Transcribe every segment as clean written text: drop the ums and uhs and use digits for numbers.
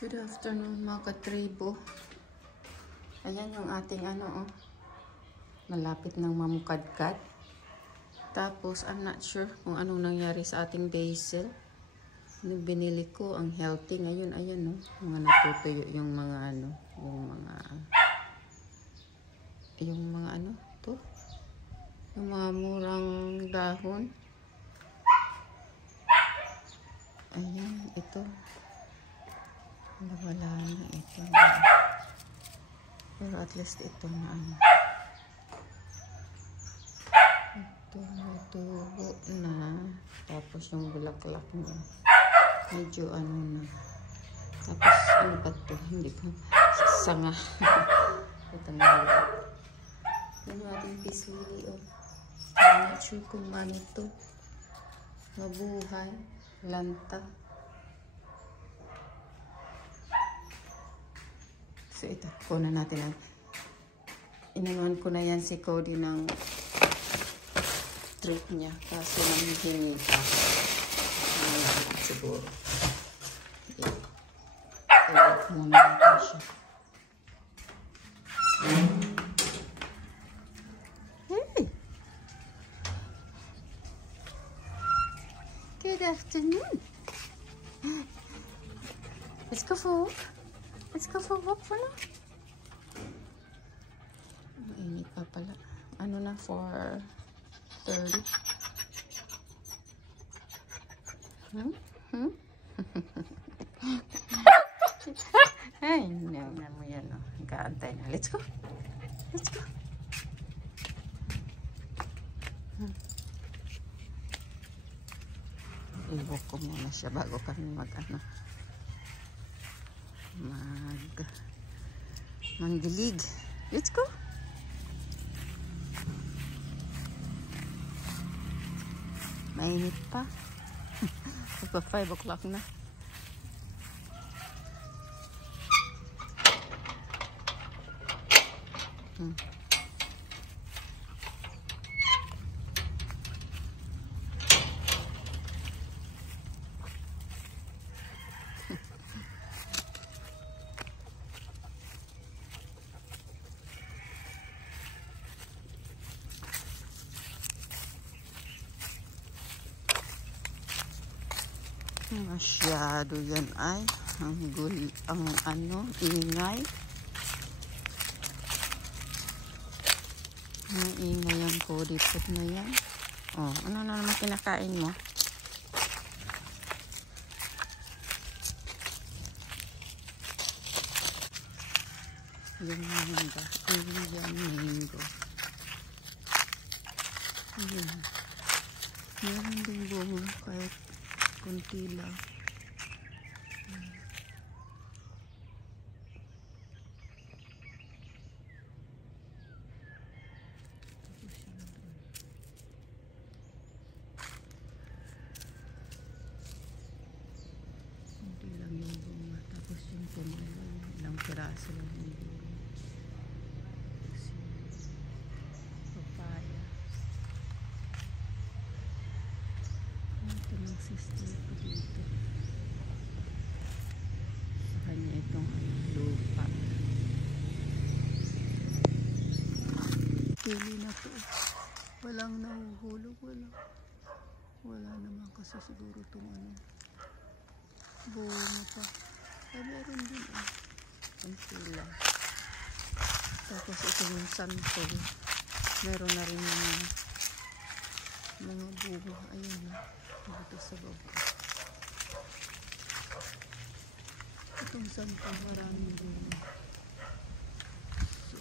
Good afternoon mga katribo. Ayan yung ating malapit ng mamukadkad. Tapos I'm not sure kung anong nangyari sa ating basil. Yung binili ko ang healthy ngayon, ayan mga natutuyo yung mga yung mga murang dahon. Ayan, ito. Wala na ito. Pero at least ito na ito natubo na. Tapos yung bulaklak niya medyo na. Tapos ano ba ito? Hindi ko sanga. Ito na. Yung ating pisili I'm not sure kung ano ito. Mabuhay. Lanta. So ito, kunan natin inanuan ko na yan si Cody ng treat niya kasi nanghihingi pa. Siguro. I-work muna natin siya. Hey! Good afternoon. Let's go for a walk. Let's go for a walk for now. Mainit pa pala. Ano na, 4:30. Ay, no mo yan. Nag-aantay na. Let's go. Let's go. I-walk ko muna siya bago kami mangdilig. Let's go. Mainit pa. Magpa 5 o'clock na. Masyado yan ay ang ingay. Ang ingay ang kodipot na yan. Oh, ano na naman kinakain mo? Yung mango. Yung mango. Ayan. Meron din bunga kahit kunti lang. Kunti lang yung bunga. Tapos yung pumalo, ilang piraso lang yung bunga. Papaya. Ito ng sister ko dito. Sa kanya itong lupa. Pili na to. Walang nahuhulog. Wala naman kasi siguro itong bunga pa. Ay, meron din ang sila. Tapos ito yung santol. Meron na rin yung mga bubo. Ayun na. Dito sa baba. Itong santol maraming bubo. So,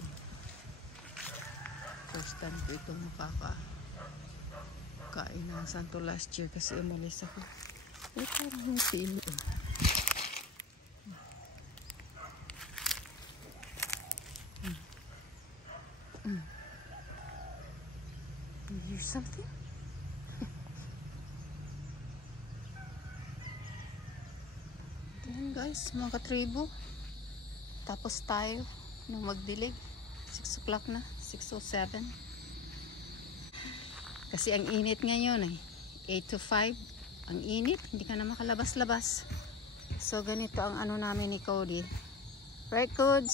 first time ko itong makakain ng santol last year kasi umalis ako. Ay, parang yung pili. You hear something? Ayan guys, mga katribo. Tapos tayo nung magdilig. 6 o'clock na. 6:07. Kasi ang init ngayon 8 to 5. Ang init. Hindi ka na makalabas-labas. So, ganito ang ano namin ni Cody. Right, Codes?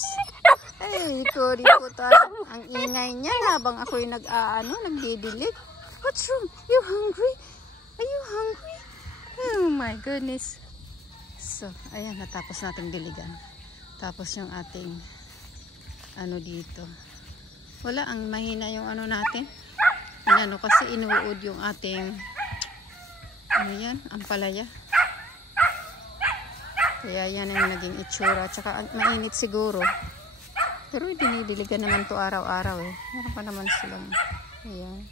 Hey, Cody po tayo. Ang ingay niya habang ako'y nagdidilig. What's wrong? You hungry? Are you hungry? Oh my goodness. So, ayan, natapos nating diligan. Tapos yung ating ano dito. Wala, ang mahina yung ano natin. Ano kasi inuud yung ating ano yan, ampalaya. Kaya yan ang naging itsura. Tsaka mainit siguro. Pero dinidiligan naman to araw-araw eh. Meron pa naman silang ayan.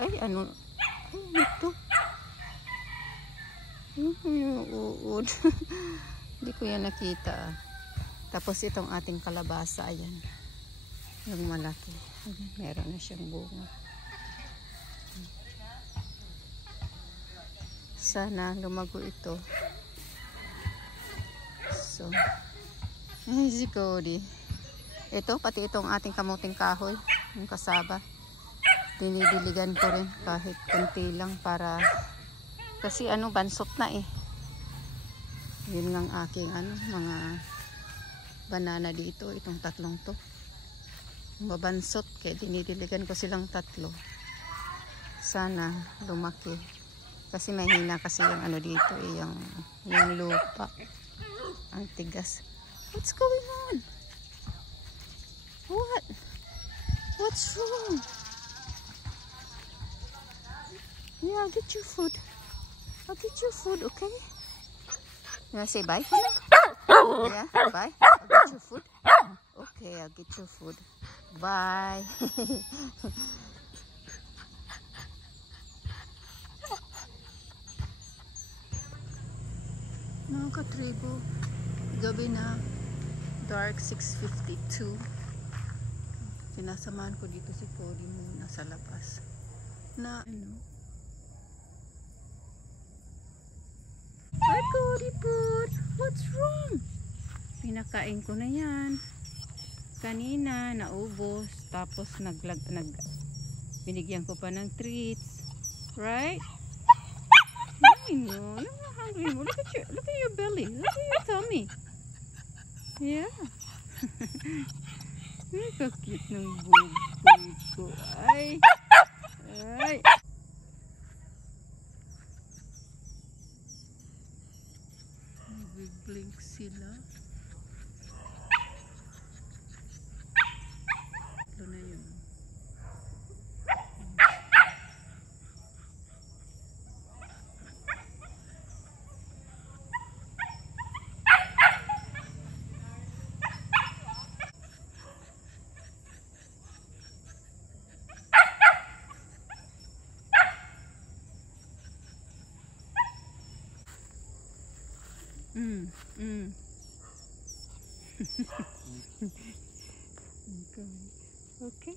Ay, ano ito? Uud. Hindi ko yan nakita. Tapos itong ating kalabasa, ayan. Yung malaki. Ayan, meron na siyang bunga. Sana lumago ito. So, si Cody. Ito, pati itong ating kamuting kahoy, yung kasaba. Dinidiligan ko rin kahit kunti lang para, kasi ano, bansot na eh. Yun lang aking mga banana dito, itong tatlong to. Mabansot, kaya dinidiligan ko silang tatlo. Sana lumaki. Kasi mahina kasi yung ano dito eh, yung lupa. Ang tigas. What's going on? What? What's wrong? Yeah, I'll get your food. I'll get your food, okay? You wanna say bye? Yeah, bye. I'll get your food. Okay, I'll get your food. Bye. Mga katribo, gabi na, dark 6:52. Sinasamahan ko dito si Cody muna sa labas na ano. Hi Cody Pud, what's wrong? Pinakain ko na yan kanina, naubos, tapos binigyan ko pa ng treats, right? I know, look at your belly, look at your tummy. Yeah. Kakit ng buboy ko. Ay. Nag-blink sila. Ito na yun. Okay.